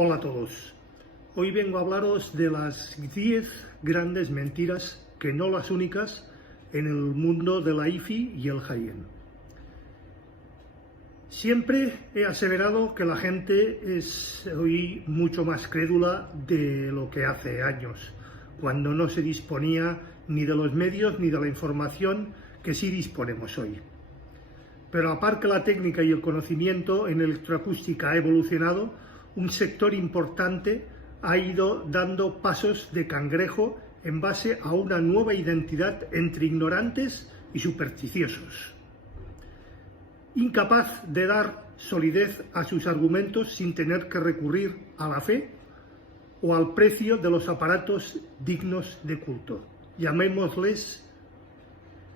Hola a todos. Hoy vengo a hablaros de las 10 grandes mentiras, que no las únicas, en el mundo de la IFI y el high-end. Siempre he aseverado que la gente es hoy mucho más crédula de lo que hace años, cuando no se disponía ni de los medios ni de la información que sí disponemos hoy. Pero aparte que la técnica y el conocimiento en electroacústica ha evolucionado, un sector importante ha ido dando pasos de cangrejo en base a una nueva identidad entre ignorantes y supersticiosos, incapaz de dar solidez a sus argumentos sin tener que recurrir a la fe o al precio de los aparatos dignos de culto. Llamémosles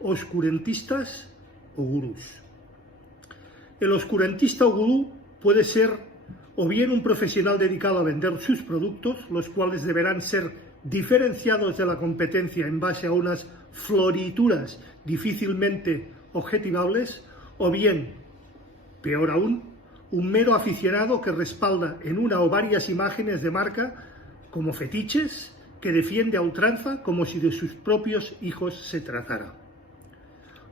oscurantistas o gurús. El oscurantista o gurú puede ser o bien un profesional dedicado a vender sus productos, los cuales deberán ser diferenciados de la competencia en base a unas florituras difícilmente objetivables, o bien, peor aún, un mero aficionado que respalda en una o varias imágenes de marca como fetiches que defiende a ultranza como si de sus propios hijos se tratara.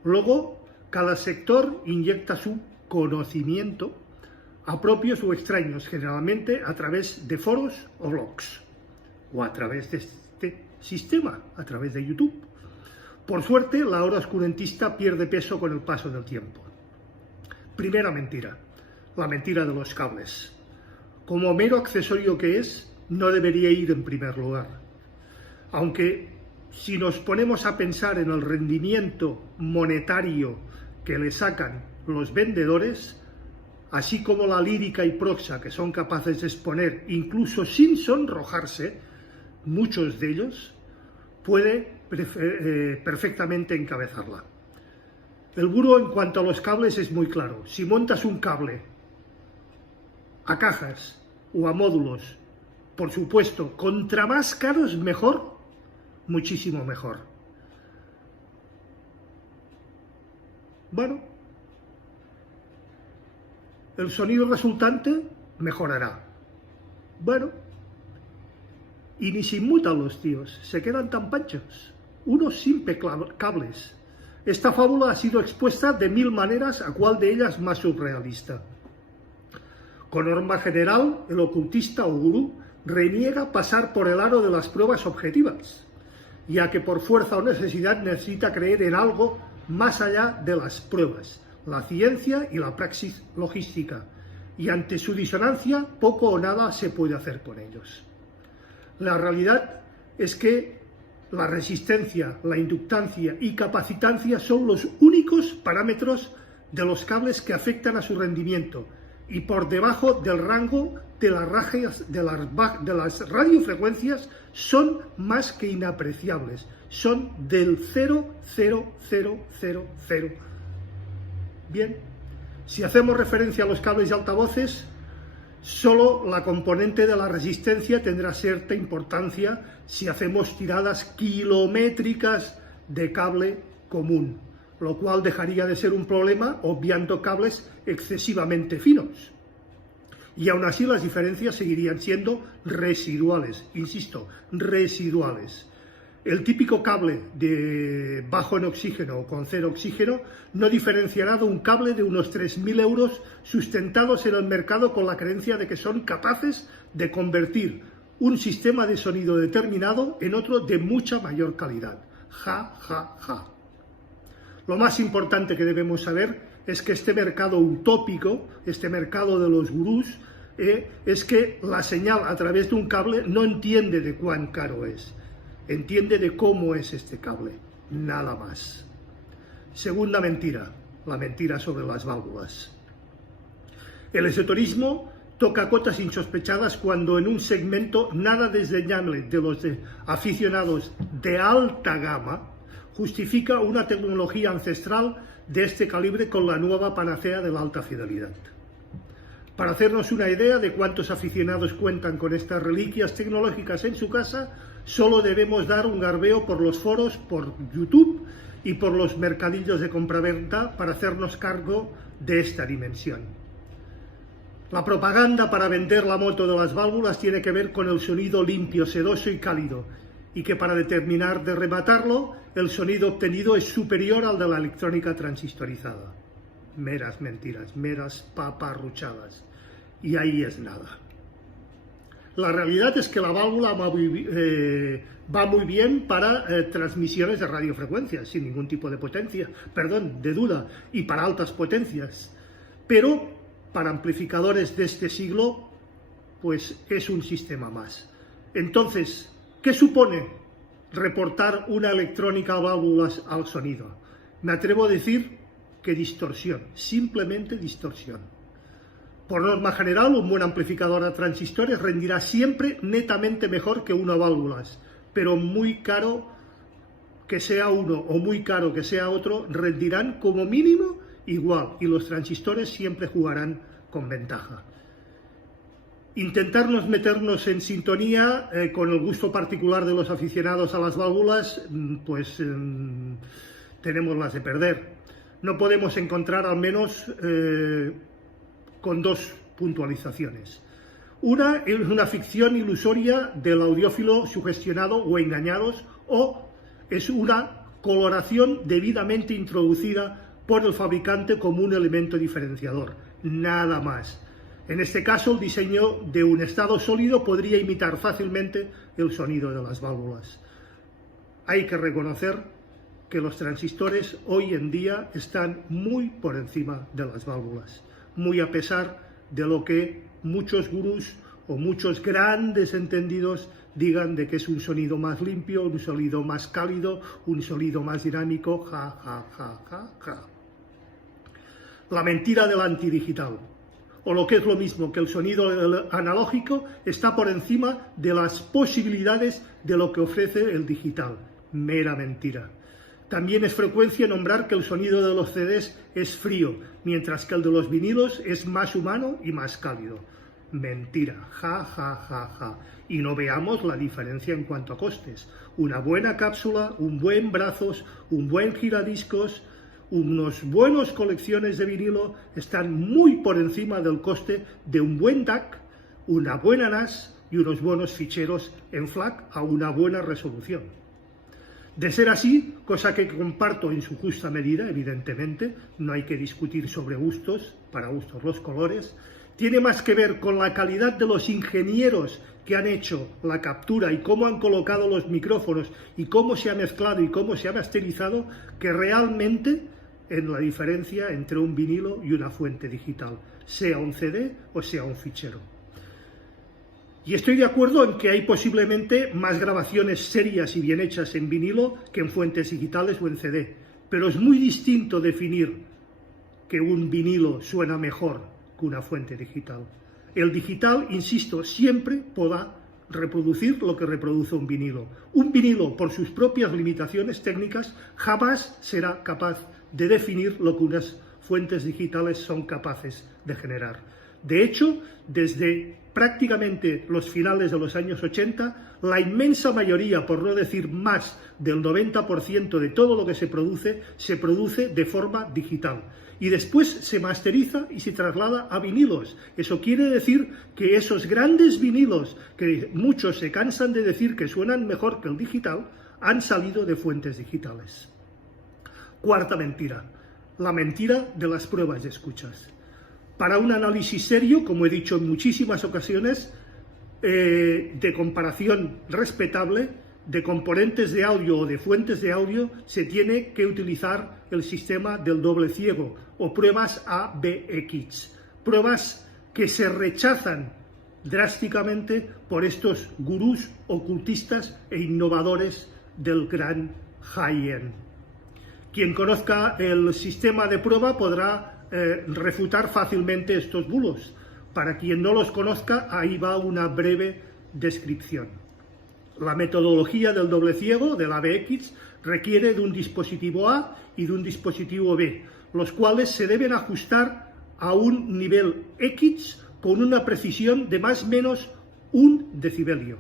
Luego, cada sector inyecta su conocimiento a propios o extraños, generalmente a través de foros o blogs, o a través de este sistema, a través de YouTube. Por suerte, la hora oscurantista pierde peso con el paso del tiempo. Primera mentira, la mentira de los cables. Como mero accesorio que es, no debería ir en primer lugar. Aunque, si nos ponemos a pensar en el rendimiento monetario que le sacan los vendedores, así como la lírica y prosa que son capaces de exponer, incluso sin sonrojarse, muchos de ellos, puede perfectamente encabezarla. El gurú en cuanto a los cables es muy claro. Si montas un cable a cajas o a módulos, por supuesto, contra más caros mejor, muchísimo mejor. Bueno, el sonido resultante mejorará. Bueno, y ni se inmutan los tíos, se quedan tan panchos, unos simples cables. Esta fábula ha sido expuesta de 1000 maneras, a cuál de ellas más surrealista. Con norma general, el ocultista o gurú reniega pasar por el aro de las pruebas objetivas, ya que por fuerza o necesidad necesita creer en algo más allá de las pruebas, la ciencia y la praxis logística, y ante su disonancia poco o nada se puede hacer con ellos. La realidad es que la resistencia, la inductancia y capacitancia son los únicos parámetros de los cables que afectan a su rendimiento, y por debajo del rango de las radiofrecuencias son más que inapreciables, son del 0,0000. Bien, si hacemos referencia a los cables y altavoces, solo la componente de la resistencia tendrá cierta importancia si hacemos tiradas kilométricas de cable común, lo cual dejaría de ser un problema obviando cables excesivamente finos. Y aún así las diferencias seguirían siendo residuales, insisto, residuales. El típico cable de bajo en oxígeno o con cero oxígeno no diferenciará de un cable de unos 3.000 euros sustentados en el mercado con la creencia de que son capaces de convertir un sistema de sonido determinado en otro de mucha mayor calidad. Ja, ja, ja. Lo más importante que debemos saber es que este mercado utópico, este mercado de los gurús, es que la señal a través de un cable no entiende de cuán caro es. Entiende de cómo es este cable, nada más. Segunda mentira, la mentira sobre las válvulas. El esoterismo toca cotas insospechadas cuando en un segmento nada desdeñable de los aficionados de alta gama justifica una tecnología ancestral de este calibre con la nueva panacea de la alta fidelidad. Para hacernos una idea de cuántos aficionados cuentan con estas reliquias tecnológicas en su casa, solo debemos dar un garbeo por los foros, por YouTube y por los mercadillos de compraventa para hacernos cargo de esta dimensión. La propaganda para vender la moto de las válvulas tiene que ver con el sonido limpio, sedoso y cálido, y que para determinar de rematarlo, el sonido obtenido es superior al de la electrónica transistorizada. Meras mentiras, meras paparruchadas. Y ahí es nada. La realidad es que la válvula va muy bien para transmisiones de radiofrecuencias, sin ningún tipo de de duda, y para altas potencias. Pero para amplificadores de este siglo, pues es un sistema más. Entonces, ¿qué supone reportar una electrónica a válvulas al sonido? Me atrevo a decir que distorsión, simplemente distorsión. Por norma general, un buen amplificador a transistores rendirá siempre netamente mejor que uno a válvulas, pero muy caro que sea uno o muy caro que sea otro, rendirán como mínimo igual, y los transistores siempre jugarán con ventaja. Intentarnos meternos en sintonía con el gusto particular de los aficionados a las válvulas, pues tenemos las de perder. No podemos encontrar, al menos con dos puntualizaciones. Una es una ficción ilusoria del audiófilo sugestionado o engañados, o es una coloración debidamente introducida por el fabricante como un elemento diferenciador, nada más. En este caso, el diseño de un estado sólido podría imitar fácilmente el sonido de las válvulas. Hay que reconocer que los transistores hoy en día están muy por encima de las válvulas, muy a pesar de lo que muchos gurús o muchos grandes entendidos digan de que es un sonido más limpio, un sonido más cálido, un sonido más dinámico, ja, ja, ja, ja, ja. La mentira del antidigital, o lo que es lo mismo, que el sonido analógico está por encima de las posibilidades de lo que ofrece el digital. Mera mentira. También es frecuencia nombrar que el sonido de los CDs es frío, mientras que el de los vinilos es más humano y más cálido. Mentira, ja, ja, ja, ja. Y no veamos la diferencia en cuanto a costes. Una buena cápsula, un buen brazos, un buen giradiscos, unos buenos colecciones de vinilo están muy por encima del coste de un buen DAC, una buena NAS y unos buenos ficheros en FLAC a una buena resolución. De ser así, cosa que comparto en su justa medida, evidentemente, no hay que discutir sobre gustos, para gustos los colores, tiene más que ver con la calidad de los ingenieros que han hecho la captura y cómo han colocado los micrófonos y cómo se ha mezclado y cómo se ha masterizado, que realmente en la diferencia entre un vinilo y una fuente digital, sea un CD o sea un fichero. Y estoy de acuerdo en que hay posiblemente más grabaciones serias y bien hechas en vinilo que en fuentes digitales o en CD, pero es muy distinto definir que un vinilo suena mejor que una fuente digital. El digital, insisto, siempre podrá reproducir lo que reproduce un vinilo. Un vinilo, por sus propias limitaciones técnicas, jamás será capaz de definir lo que unas fuentes digitales son capaces de generar. De hecho, desde prácticamente los finales de los años 80, la inmensa mayoría, por no decir más del 90% de todo lo que se produce de forma digital. Y después se masteriza y se traslada a vinilos. Eso quiere decir que esos grandes vinilos, que muchos se cansan de decir que suenan mejor que el digital, han salido de fuentes digitales. Cuarta mentira, la mentira de las pruebas de escuchas. Para un análisis serio, como he dicho en muchísimas ocasiones, de comparación respetable, de componentes de audio o de fuentes de audio, se tiene que utilizar el sistema del doble ciego o pruebas ABX, pruebas que se rechazan drásticamente por estos gurús ocultistas e innovadores del gran high-end. Quien conozca el sistema de prueba podrá refutar fácilmente estos bulos. Para quien no los conozca, ahí va una breve descripción. La metodología del doble ciego, del ABX, requiere de un dispositivo A y de un dispositivo B, los cuales se deben ajustar a un nivel X con una precisión de más o menos 1 decibelio.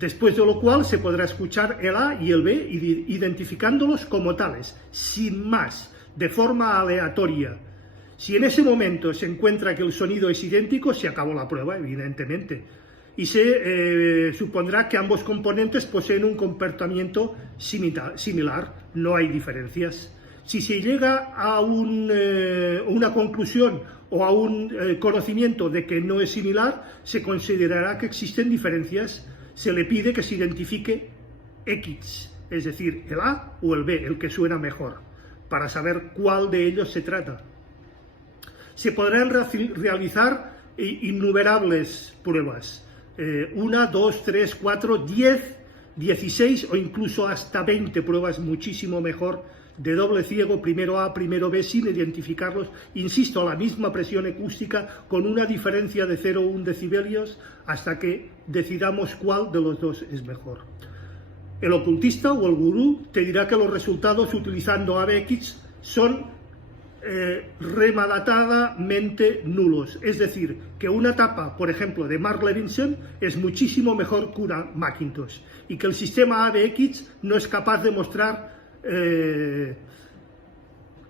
Después de lo cual se podrá escuchar el A y el B identificándolos como tales, sin más, de forma aleatoria. Si en ese momento se encuentra que el sonido es idéntico, se acabó la prueba, evidentemente, y se supondrá que ambos componentes poseen un comportamiento similar, no hay diferencias. Si se llega a una conclusión o a un conocimiento de que no es similar, se considerará que existen diferencias. Se le pide que se identifique X, es decir, el A o el B, el que suena mejor, para saber cuál de ellos se trata. Se podrán realizar innumerables pruebas, 1, 2, 3, 4, 10, 16 o incluso hasta 20 pruebas, muchísimo mejor, de doble ciego, primero A, primero B, sin identificarlos, insisto, a la misma presión acústica, con una diferencia de 0,1 decibelios, hasta que decidamos cuál de los dos es mejor. El ocultista o el gurú te dirá que los resultados utilizando ABX son rematadamente nulos, es decir, que una tapa, por ejemplo, de Mark Levinson es muchísimo mejor que una Macintosh, y que el sistema ABX no es capaz de mostrar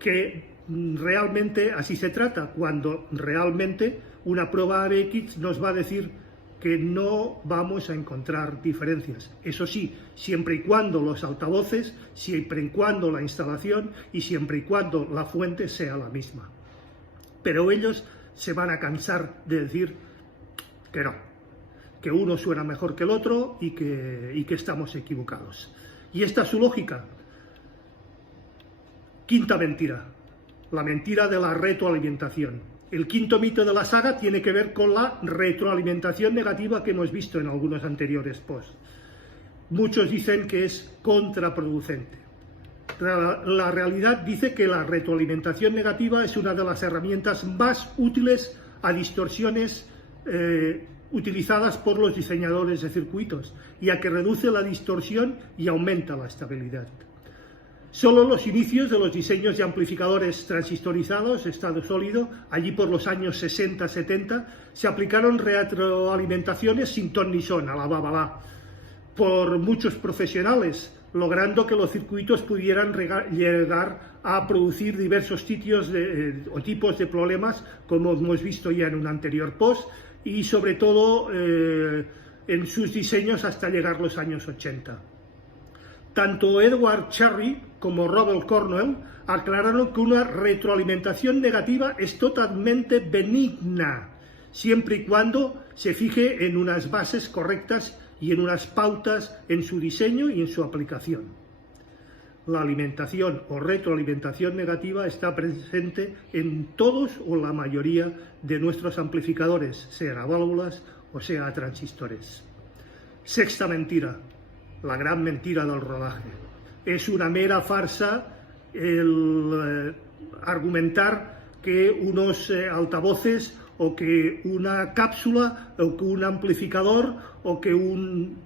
que realmente así se trata, cuando realmente una prueba ABX nos va a decir que no vamos a encontrar diferencias. Eso sí, siempre y cuando los altavoces, siempre y cuando la instalación y siempre y cuando la fuente sea la misma. Pero ellos se van a cansar de decir que no, que uno suena mejor que el otro y que estamos equivocados. Y esta es su lógica. Quinta mentira, la mentira de la retroalimentación. El quinto mito de la saga tiene que ver con la retroalimentación negativa que hemos visto en algunos anteriores posts. Muchos dicen que es contraproducente. La realidad dice que la retroalimentación negativa es una de las herramientas más útiles a distorsiones utilizadas por los diseñadores de circuitos, ya que reduce la distorsión y aumenta la estabilidad. Solo los inicios de los diseños de amplificadores transistorizados, estado sólido, allí por los años 60-70, se aplicaron retroalimentaciones sin ton ni son, a la babalá, por muchos profesionales, logrando que los circuitos pudieran llegar a producir diversos tipos de problemas, como hemos visto ya en un anterior post, y sobre todo en sus diseños hasta llegar los años 80. Tanto Edward Cherry como Robert Cornwell aclararon que una retroalimentación negativa es totalmente benigna, siempre y cuando se fije en unas bases correctas y en unas pautas en su diseño y en su aplicación. La alimentación o retroalimentación negativa está presente en todos o la mayoría de nuestros amplificadores, sea a válvulas o sea a transistores. Sexta mentira. La gran mentira del rodaje. Es una mera farsa el argumentar que unos altavoces o que una cápsula o que un amplificador o que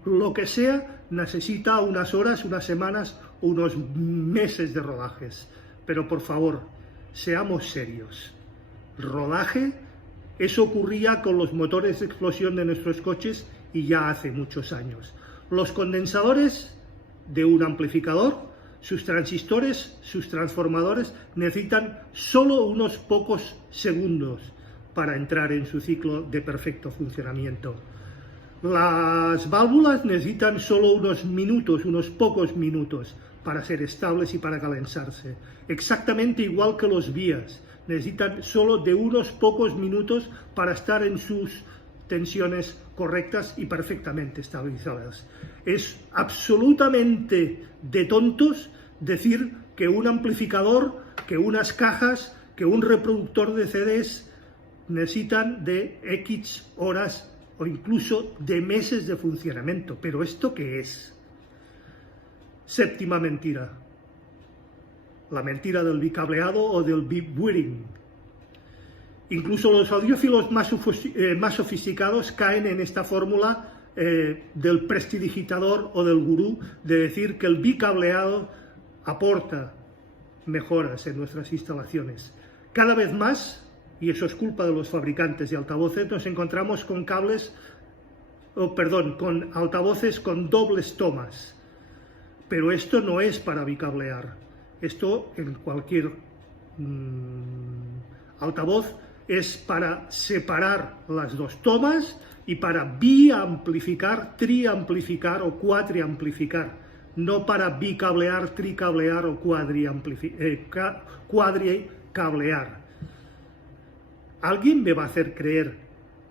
lo que sea necesita unas horas, unas semanas, unos meses de rodajes. Pero por favor, seamos serios. Rodaje, eso ocurría con los motores de explosión de nuestros coches y ya hace muchos años. Los condensadores de un amplificador, sus transistores, sus transformadores, necesitan solo unos pocos segundos para entrar en su ciclo de perfecto funcionamiento. Las válvulas necesitan solo unos minutos, unos pocos minutos, para ser estables y para calentarse. Exactamente igual que los vías, necesitan solo de unos pocos minutos para estar en sus tensiones correctas y perfectamente estabilizadas. Es absolutamente de tontos decir que un amplificador, que unas cajas, que un reproductor de CDs necesitan de X horas o incluso de meses de funcionamiento. ¿Pero esto qué es? Séptima mentira. La mentira del bicableado o del bit-withering. Incluso los audiófilos más sofisticados caen en esta fórmula del prestidigitador o del gurú de decir que el bicableado aporta mejoras en nuestras instalaciones. Cada vez más, y eso es culpa de los fabricantes de altavoces, nos encontramos con con altavoces con dobles tomas. Pero esto no es para bicablear. Esto en cualquier Altavoz es para separar las dos tomas y para biamplificar, triamplificar o cuadriamplificar, no para bicablear, tricablear o cuadricablear. ¿Alguien me va a hacer creer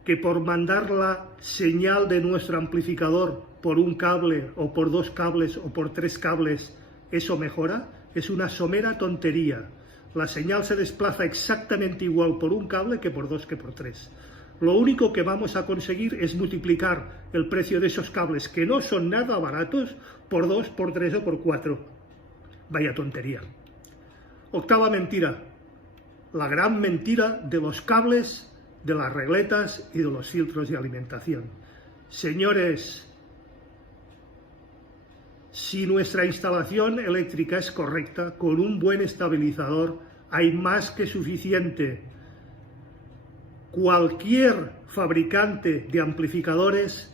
que por mandar la señal de nuestro amplificador por un cable o por dos cables o por tres cables eso mejora? Es una somera tontería. La señal se desplaza exactamente igual por un cable que por dos que por tres. Lo único que vamos a conseguir es multiplicar el precio de esos cables, que no son nada baratos, por 2, por 3 o por 4. Vaya tontería. Octava mentira. La gran mentira de los cables, de las regletas y de los filtros de alimentación. Señores, si nuestra instalación eléctrica es correcta, con un buen estabilizador, hay más que suficiente. Cualquier fabricante de amplificadores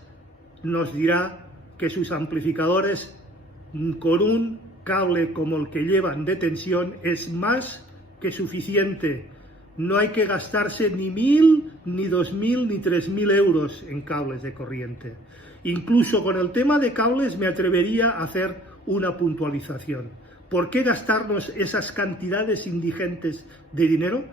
nos dirá que sus amplificadores con un cable como el que llevan de tensión es más que suficiente. No hay que gastarse ni 1.000, ni 2.000, ni 3.000 euros en cables de corriente. Incluso con el tema de cables me atrevería a hacer una puntualización. ¿Por qué gastarnos esas cantidades indigentes de dinero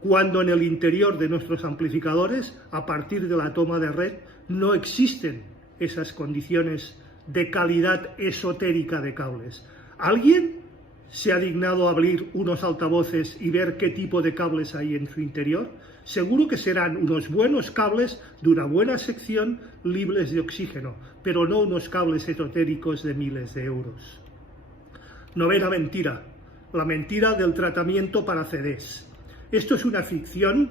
cuando en el interior de nuestros amplificadores, a partir de la toma de red, no existen esas condiciones de calidad esotérica de cables? ¿Alguien se ha dignado a abrir unos altavoces y ver qué tipo de cables hay en su interior? Seguro que serán unos buenos cables de una buena sección libres de oxígeno, pero no unos cables esotéricos de miles de euros. Novena mentira, la mentira del tratamiento para CDs. Esto es una ficción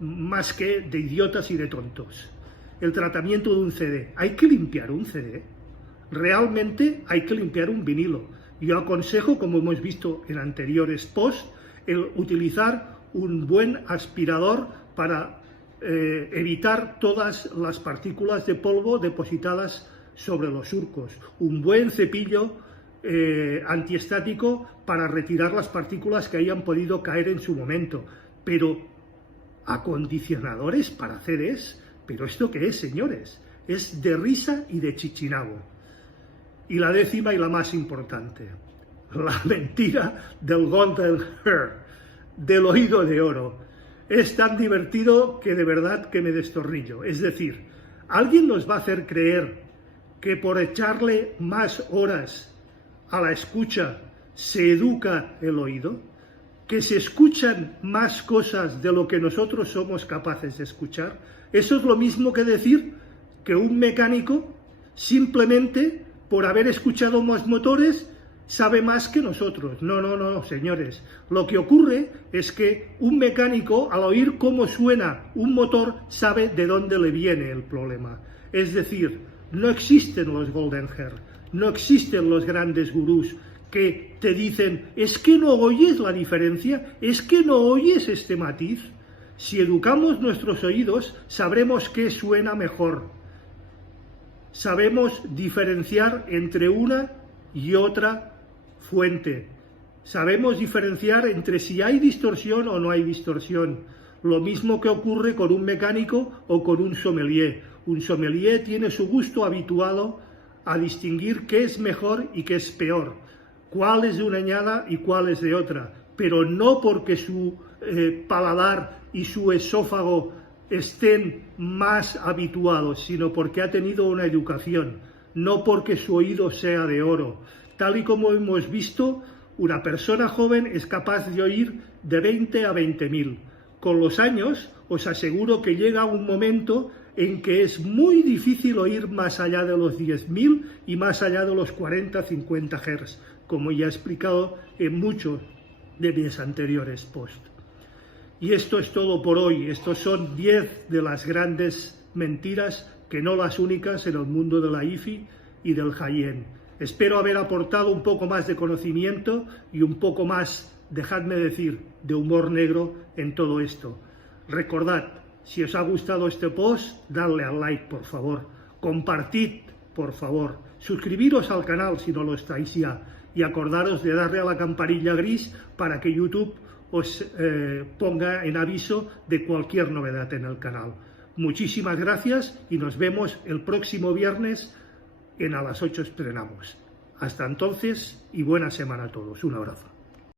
más que de idiotas y de tontos. El tratamiento de un CD. ¿Hay que limpiar un CD? Realmente hay que limpiar un vinilo. Yo aconsejo, como hemos visto en anteriores posts, el utilizar un buen aspirador para evitar todas las partículas de polvo depositadas sobre los surcos. Un buen cepillo antiestático para retirar las partículas que hayan podido caer en su momento. Pero acondicionadores para CDs, ¿pero esto qué es, señores? Es de risa y de chichinabo. Y la décima y la más importante, la mentira del golden hair, del oído de oro. Es tan divertido que de verdad que me destornillo. Es decir, ¿alguien nos va a hacer creer que por echarle más horas a la escucha se educa el oído? ¿Que se escuchan más cosas de lo que nosotros somos capaces de escuchar? Eso es lo mismo que decir que un mecánico simplemente por haber escuchado más motores sabe más que nosotros. No, señores. Lo que ocurre es que un mecánico, al oír cómo suena un motor, sabe de dónde le viene el problema. Es decir, no existen los golden hair, no existen los grandes gurús que te dicen, es que no oyes la diferencia, es que no oyes este matiz. Si educamos nuestros oídos, sabremos qué suena mejor. Sabemos diferenciar entre una y otra fuente. Sabemos diferenciar entre si hay distorsión o no hay distorsión. Lo mismo que ocurre con un mecánico o con un sommelier. Un sommelier tiene su gusto habituado a distinguir qué es mejor y qué es peor, cuál es de una añada y cuál es de otra, pero no porque su paladar y su esófago estén más habituados, sino porque ha tenido una educación, no porque su oído sea de oro. Tal y como hemos visto, una persona joven es capaz de oír de 20 a 20.000. Con los años, os aseguro que llega un momento en que es muy difícil oír más allá de los 10.000 y más allá de los 40-50 Hz, como ya he explicado en muchos de mis anteriores posts. Y esto es todo por hoy. Estos son 10 de las grandes mentiras, que no las únicas, en el mundo de la IFI y del high-end. Espero haber aportado un poco más de conocimiento y un poco más, dejadme decir, de humor negro en todo esto. Recordad, si os ha gustado este post, dadle al like, por favor. Compartid, por favor. Suscribiros al canal si no lo estáis ya. y acordaros de darle a la campanilla gris para que YouTube os ponga en aviso de cualquier novedad en el canal. Muchísimas gracias y nos vemos el próximo viernes en A las 8 estrenamos. Hasta entonces y buena semana a todos. Un abrazo.